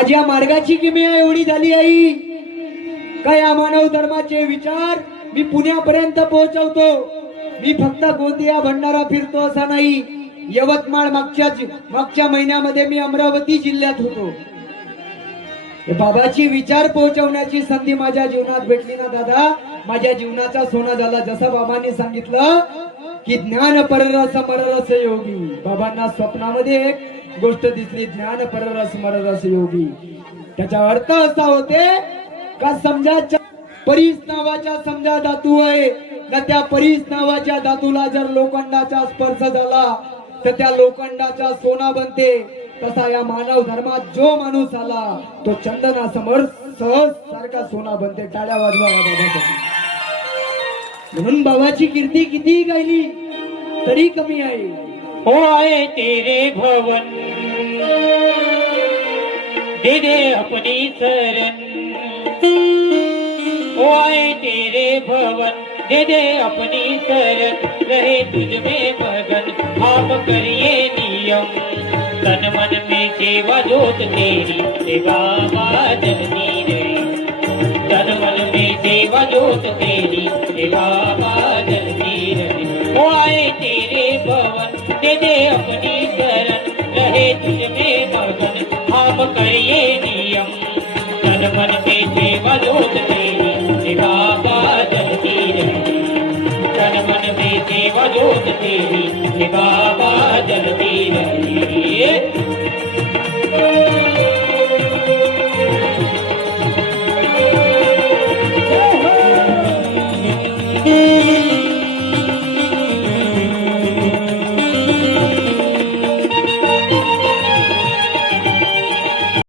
आज या मार्गाची किमया एवढी झाली आई का या मानव धर्माचे विचार मी पुण्यापर्यंत पोहोचवतो। मी फक्त गोंदिया भंडारा फिरतो असा नाही। यवतमाळ मागच्या महिन्यामध्ये मी अमरावती जिल्ह्यात होतो। बाबाची विचार पोहोचवण्याची संधी माझ्या जीवनात भेटली ना दादा, माझ्या जीवनाचा सोना झाला। जसं बाबांनी सांगितलं की ज्ञान पररस मररस योगी, बाबांना स्वप्नामध्ये एक गोष्ट दिसली, ज्ञान पररस मररस योगी। त्याचा अर्थ असा होते का समजा परीस नावाच्या समजा धातू आहे ना, त्या परीस नावाच्या धातूला जर लोखंडाचा स्पर्श झाला तर त्या लोखंडाचा सोना बनते। तसा या मानव धर्मात जो माणूस आला तो चंदना समोर सहज सारखा सोना बनते। टाळ्या वाजवा या बाबासाठी। म्हणून बाबाची कीर्ती किती गायली तरी कमी आहे। हो आए तेरे भवन दे दे अपनी शरण, हो आए तेरे भवन दे दे अपनी शरण, रहे तुझ में मगन आप करिए नियम, तन मन में सेवा जोत तेरी सेवा जननी रही, तन मन में सेवा जोत तेरी सेवा जननी रही। हो आए तेरे भवन दे दे अपनी शरण, रहे तुझ में मगन आप